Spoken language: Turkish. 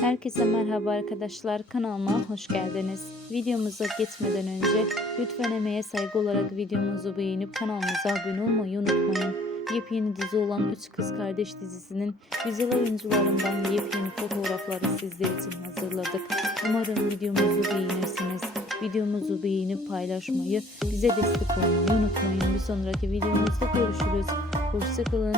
Herkese merhaba arkadaşlar kanalıma hoş geldiniz. Videomuza geçmeden önce lütfen emeğe saygı olarak videomuzu beğenip kanalımıza abone olmayı unutmayın. Yepyeni dizi olan Üç Kız Kardeş dizisinin güzel oyuncularından yepyeni fotoğrafları sizler için hazırladık. Umarım videomuzu beğenirsiniz. Videomuzu beğenip paylaşmayı, bize destek olmayı unutmayın. Bir sonraki videomuzda görüşürüz. Hoşçakalın.